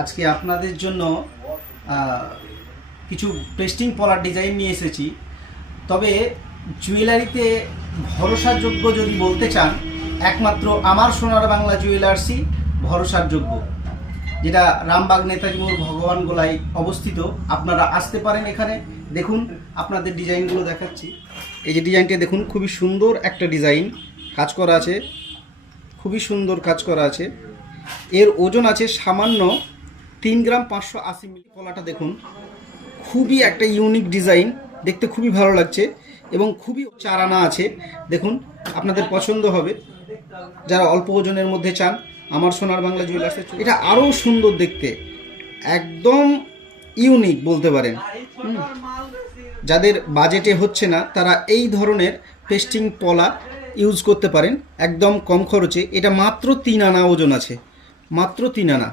আজকে আপনাদের জন্য কিছু পেস্টিং পলার ডিজাইন নিয়ে এসেছি। তবে জুয়েলারিতে ভরসাযোগ্য যদি বলতে চান, একমাত্র আমার সোনার বাংলা জুয়েলার্সই ভরসার যোগ্য, যেটা রামবাগ নেতাজি মোড় ভগবান গোলায় অবস্থিত। আপনারা আসতে পারেন এখানে। দেখুন, আপনাদের ডিজাইনগুলো দেখাচ্ছি। এই যে ডিজাইনটা দেখুন, খুবই সুন্দর একটা ডিজাইন, কাজ করা আছে, খুবই সুন্দর কাজ করা আছে। এর ওজন আছে সামান্য 3 গ্রাম 580 মিলি। পলাটা দেখুন, খুবই একটা ইউনিক ডিজাইন, দেখতে খুবই ভালো লাগছে এবং খুবই 4 আনা আছে। দেখুন, আপনাদের পছন্দ হবে। যারা অল্প ওজনের মধ্যে চান, আমার সোনার বাংলা জুয়েলার্সে এটা আরও সুন্দর দেখতে, একদম ইউনিক বলতে পারেন। যাদের বাজেটে হচ্ছে না, তারা এই ধরনের পেস্টিং পলা ইউজ করতে পারেন একদম কম খরচে। এটা মাত্র 3 আনা ওজন আছে, মাত্র 3 আনা।